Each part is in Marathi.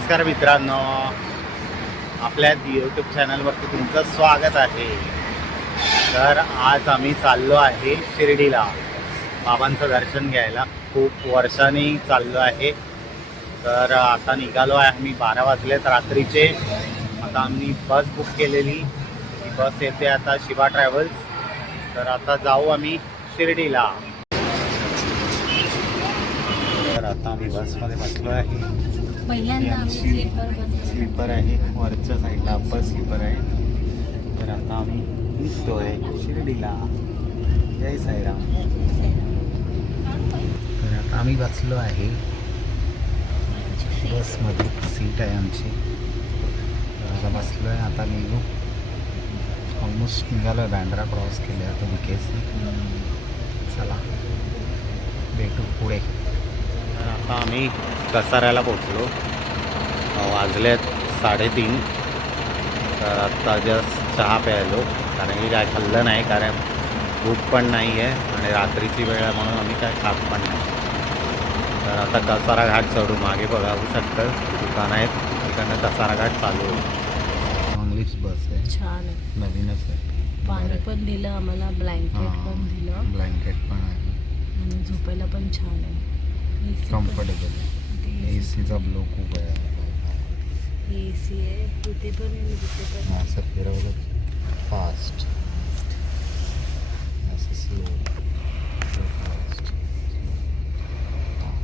नमस्कार मित्रांनो, आपल्या यूट्यूब चॅनलवरती तुमचं स्वागत आहे. तर आज आम्ही चाललो आहे शिर्डीला बाबांचं दर्शन घ्यायला. खूप वर्षांनी चाललो आहे. तर आता निघालो आहे आम्ही. 12 वाजलेत रात्रीचे. आता आम्ही बस बुक केलेली. ही बस येते आता शिवा ट्रॅव्हल्स. तर आता जाऊ आम्ही शिर्डीला. तर आता आम्ही बसमध्ये बसलो आहे. पहिल्यांदा स्लीपर आहे, वरच्या साईडला अप्पर स्लीपर आहे. तर आता आम्ही निघतोय शिर्डीला. जय साईराम. तर आता आम्ही बसलो आहे बसमध्ये. सीट आहे आमची. तर आता बसलो आहे. आता निघू. ऑलमोस्ट निघालो आहे. बँड्रा क्रॉस केले आता BKC. चला भेटू पुढे. तर आता आम्ही कसाऱ्याला पोचलो. वाजलेत 3:30. तर आत्ता जस्ट चहा प्यायलो, कारण की काय खाल्लं नाही, कारण भूक पण नाही आहे आणि रात्रीची वेळ आहे म्हणून आम्ही काय खात पण नाही. तर आता कसारा घाट चढू. मागे बघू शकतं दुकान आहेत, तिकडनं कसारा घाट चालू आहे. चांगलीच बस आहे, छान आहे. नवीनच आहे. पाणी पण दिलं आम्हाला, ब्लँकेट पण दिलं, ब्लँकेट पण आहे आणि झोपायला पण छान आहे. कम्फर्टेबल आहे. ACचा ब्लो खूप आहे. AC आहे तिथे पण आणि तिथे पण. असं फिरवलं फास्ट, असं slow, fast,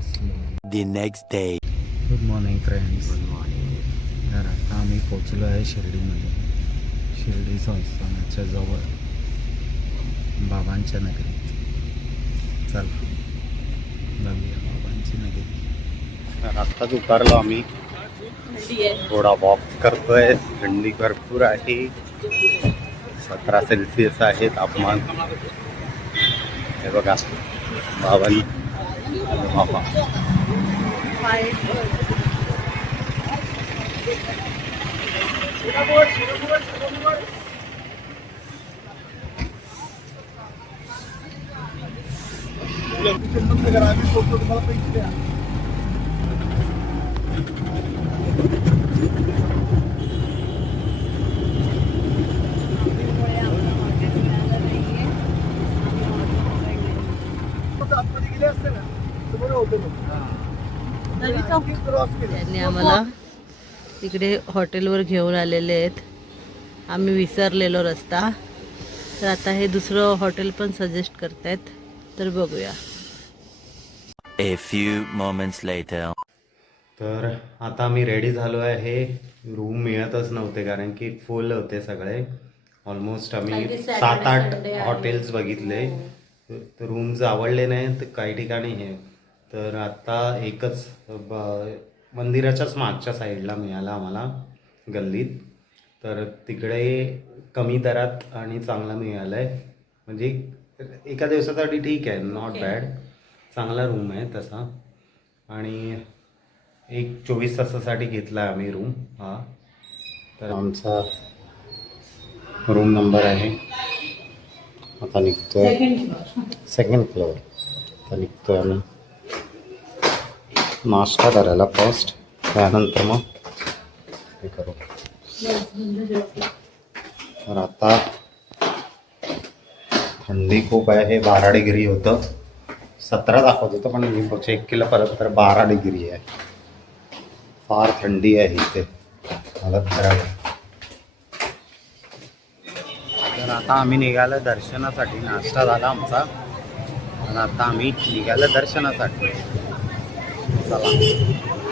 slow. The next day. Good morning friends. Good morning. तर आता आम्ही पोचलो आहे शिर्डीमध्ये. शिर्डी संस्थानाच्या जवळ बाबांच्या नगरीत. चला बघूया बाबांची नगरी. तर आत्ताच उतरलो आम्ही. थोडा वॉक करतोय. थंडी भरपूर आहे. 17 सेल्सिअस आहे तापमान. हे बघा बाबांनी बाबा. त्यांनी आम्हाला तिकडे हॉटेलवर घेऊन आलेले आहेत. आम्ही विसरलेलो रस्ता. तर आता हे दुसरं हॉटेल पण सजेस्ट करतायत, तर बघूया. A few moments later. तर आता आम्ही रेडी झालो आहे. रूम मिळतच नव्हते, कारण की फुल होते सगळे. ऑलमोस्ट आम्ही 7-8 हॉटेल्स बघितले. तर रूम्स आवडले नाही. तर काही ठिकाणी हे. तर आता एकच मंदिराच्याच मागच्या साईडला मिळाला आम्हाला गल्लीत. तर तिकडे कमी दरात आणि चांगला मिळालं आहे. म्हणजे एका दिवसासाठी ठीक आहे, नॉट बॅड. चांगला रूम आहे तसा. आणि एक 24 तासासाठी घेतला आहे आम्ही रूम हा. तर आमचा रूम नंबर आहे. आता निघतोय सेकंड फ्लोअर. आता निघतोय आम्ही नाश्ता करायला फर्स्ट, त्यानंतर मग हे करू. तर आता थंडी खूप आहे. हे 12 डिग्री होतं. 17 दाखवत होतं, पण मी चेक केलं परत तर 12 डिग्री आहे. फार थंडी आहे इथे. हालत खराब आहे. तर आता आम्ही निघालो दर्शनासाठी. नाश्ता झाला आमचा आणि आता आम्ही निघालो दर्शनासाठी. चला.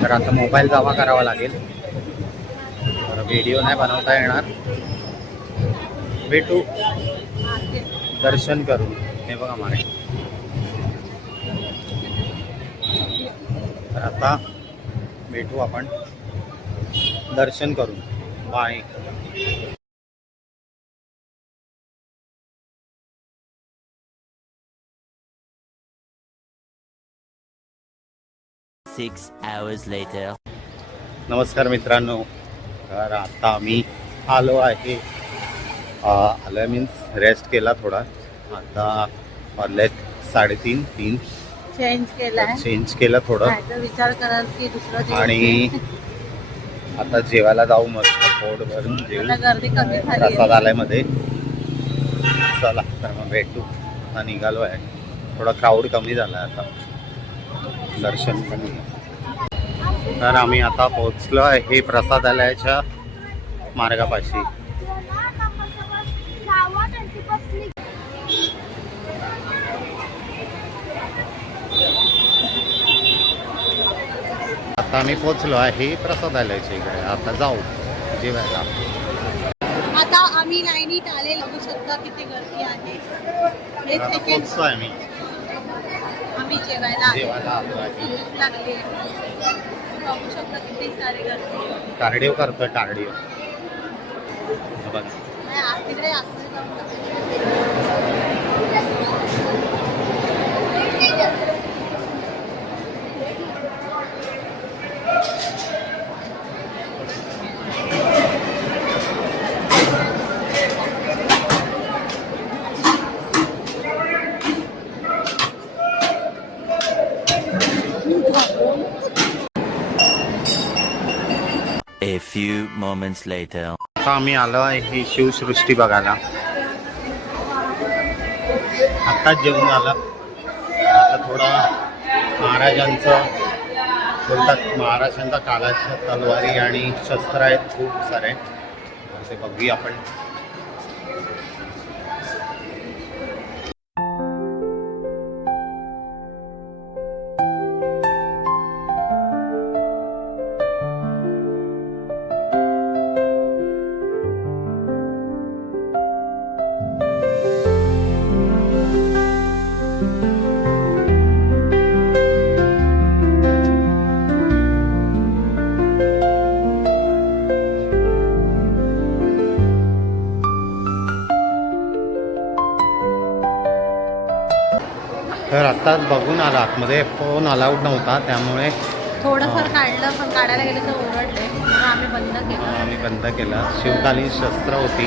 तर आता मोबाईल जमा करावा लागेल. तर व्हिडिओ नाही बनवता येणार. भेटू, दर्शन करू. हे बघा मागे. तर आता भेटू आपण, दर्शन करू. बाय. Six hours later. नमस्कार मित्रांनो. तर आता आम्ही आलो आहे. आलो मीन्स रेस्ट केला थोडा. आता वाजले 3:30. चेंज केला चेंज केलं थोडं. विचार कराल की दुसरं आणि आता जेवायला जाऊ मस्त पोट भरून जेवू. आता गर्दी कमी झाली प्रसाद आलाय मध्ये. चला तर मग भेटू. आता निघालो आहे. थोडा क्राऊड कमी झाला आता, दर्शन कमी. तर आम्ही आता पोहोचलो आहे प्रसादालयाच्या मार्गापाशी. आता आम्ही पोहोचलो आहे प्रसादालयाच्या इकडे. आता जाऊ जेवायला. आता आम्ही लाईनीत आले, बघू शकता किती गर्दी आहे. हे आता सेकंड पोहोचतोय आम्ही आम्ही जेवायला जेवायला आलो आहे. भूक लागली आहे. बघू शकता किती सारी गर्दी आहे. कार्डिओ करतोय कार्डिओ. बघा नाही, तिकडे आतमध्ये जाऊन बघू. A few moments later. आता आम्ही आलो आहे ही शिवसृष्टी बघायला. आत्ताच जेवण झालं. आता थोडा महाराजांचं बोलतात, महाराजांचा कालाच्या तलवारी आणि शस्त्र आहेत खूप सारे. तर ते बघूया आपण. तर आत्ताच बघून आला. आतमध्ये फोन अलाउड नव्हता त्यामुळे थोडंफार काढलं, पण काढायला गेले तर ओरडले, म्हणून आम्ही बंद केलं. आम्ही बंद केला. शिवकालीन शस्त्र होती,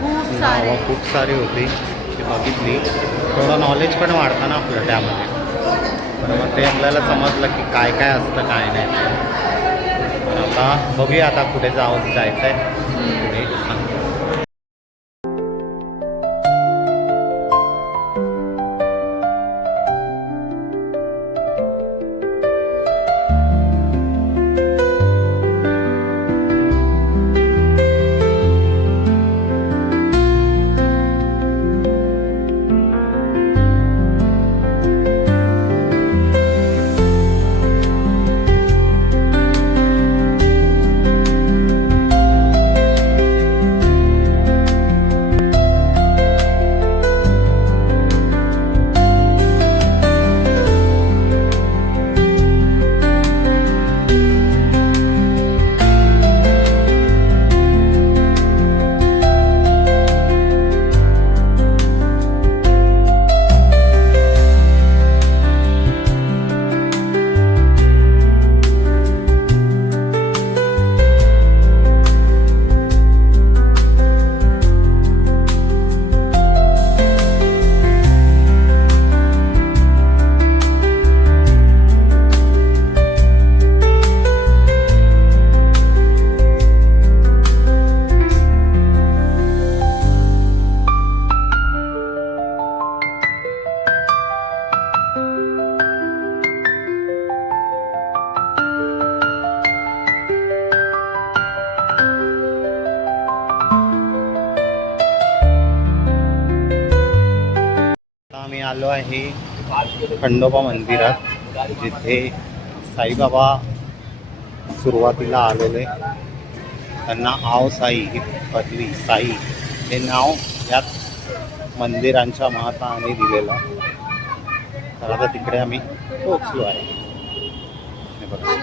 खूप सारे. नावं खूप सारी होती, ती बघितली. थोडं नॉलेज पण वाढतं ना आपलं त्यामध्ये. तर मग ते आपल्याला समजलं की काय काय असतं काय नाही. तर आता बघूया आता कुठे जायचं आहे पुढे. आम्ही आलो आहे खंडोबा मंदिरात, जिथे साईबाबा सुरुवातीला आलेले. त्यांना आव साई ही पदवी, साई हे नाव याच मंदिरांच्या महत्वाने दिलेलं. तर आता तिकडे आम्ही पोहोचलो आहे. हे बघा,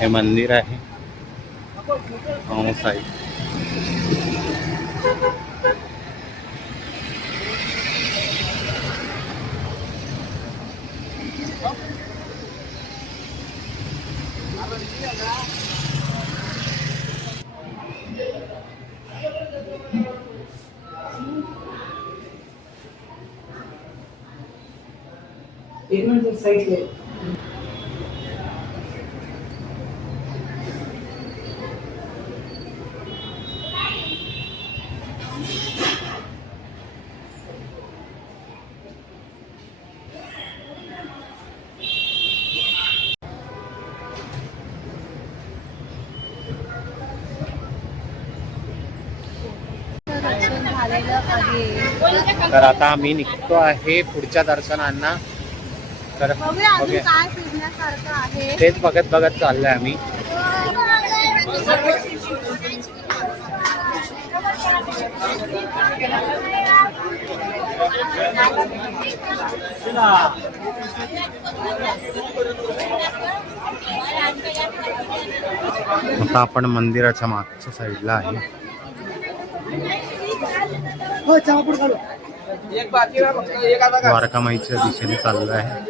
हे मंदिर आहे आव साई. एक मिनट साइड ले. तर आता आम्ही निघतो आहे पुढच्या दर्शनांना. तर बघूया. काय फिरण्यासारखं आहे तेच बघत बघत चाललोय आम्ही. आता आपण मंदिराच्या मागच्या साईडला आहे. द्वारकामाईच्या दिशेने चाललो आहे.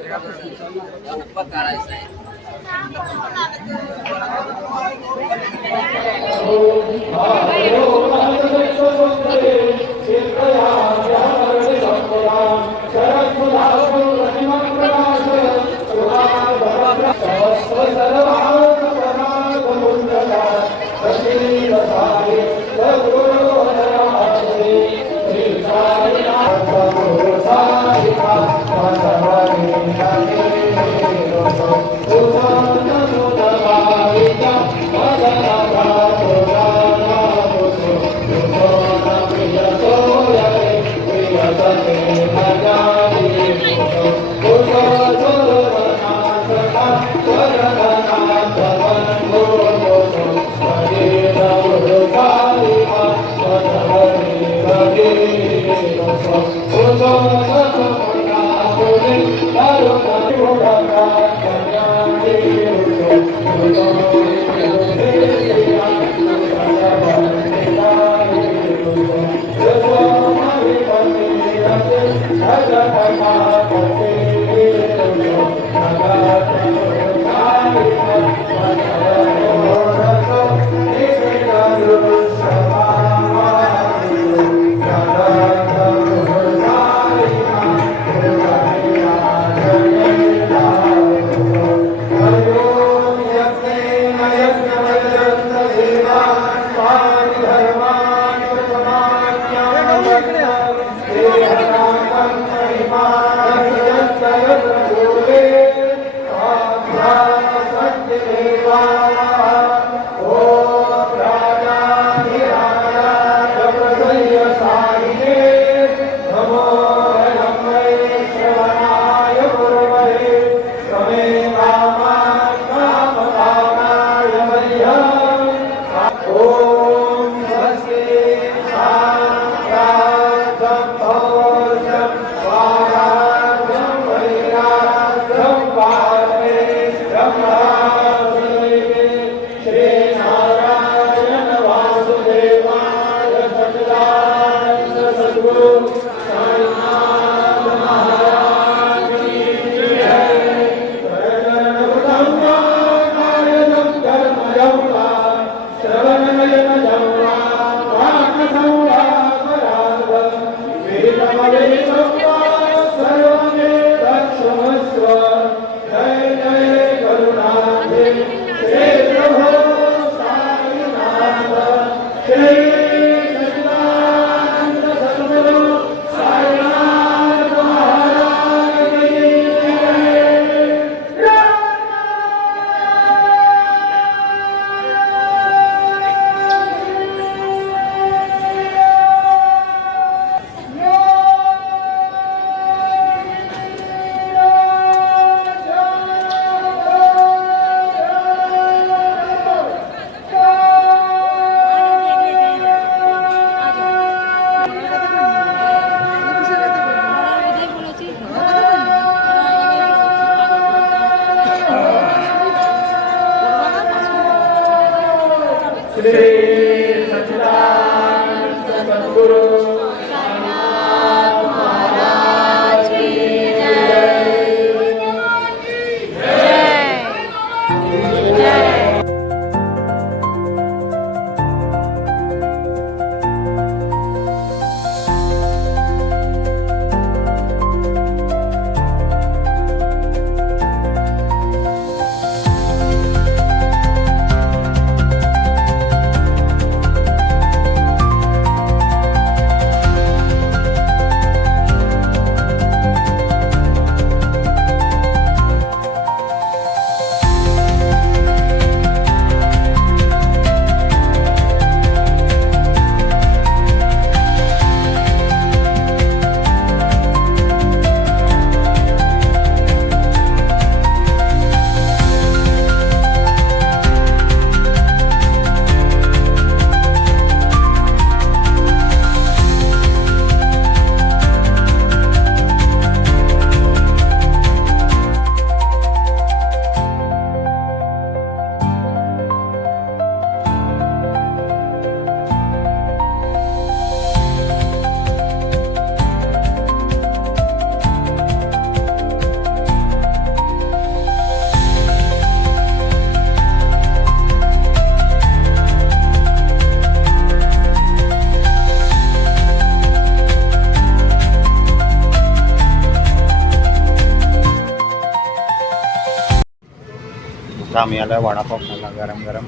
आता आम्ही आलो वडापाव खायला गरम गरम.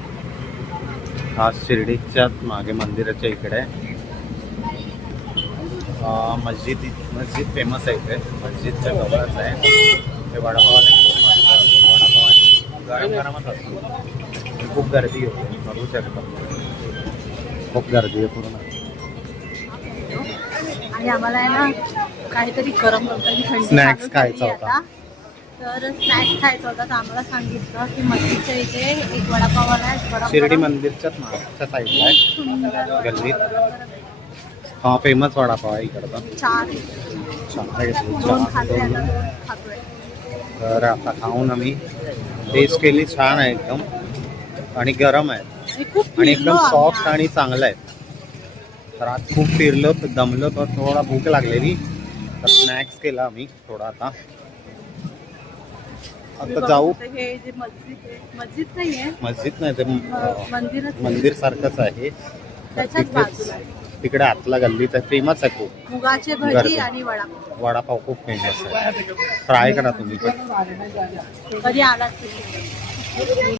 हा शिर्डीच्या मागे मंदिराच्या इकडे मस्जिद फेमस आहे इथे. मस्जिदच्या जवळच आहे ते वडापाववाले. खूप मस्त वडापाव आहे, गरम गरमच असतो. आणि खूप गर्दी होते, बघू शकतो. खूप गर्दी आहे पूर्ण. आणि आम्हाला आहे ना काहीतरी गरम थंडी स्नॅक्स चालू खायचा झाली होता. आता. तर स्नॅक्स खायचा होता तर आम्हाला सांगितलं की मस्जिदच्या इथे एक वडापाववाला आहे. गरम शिर्डी गरम मंदिरच्याच मागच्या साईडला आहे सुंदर गल्लीत. हा फेमस वडापाव आहे इकडचा. छान चहा घेतली, दोन चहा खाल्ले दोन. आता दोन खातोय. तर आता खाऊन आम्ही टेस्ट केली. छान आहे एकदम आणि गरम आहे आणि खूप आणि फिरलो एकदम आम्ही सॉफ्ट आज. आणि चांगलं आहे. तर आज खूप फिरलो, दमलो, तर थोडा भूक लागलेली तर स्नॅक्स केला आम्ही थोडा. आता जाऊ. हे जे मस्जिद आहे, मस्जिद नाही आहे, मस्जिद नाही ते मंदिरच आहे. मंदिर सारखंच आहे. तर त्याच्याच बाजूला आहे. तिकडे आतला गल्लीत आहे. फेमस आहे खूप. मुगाचे गर्दी. भजी आणि वडापाव. वडापाव खूप फेमस आहे. ट्राय करा तुम्ही पण. कधी आलात तुम्ही?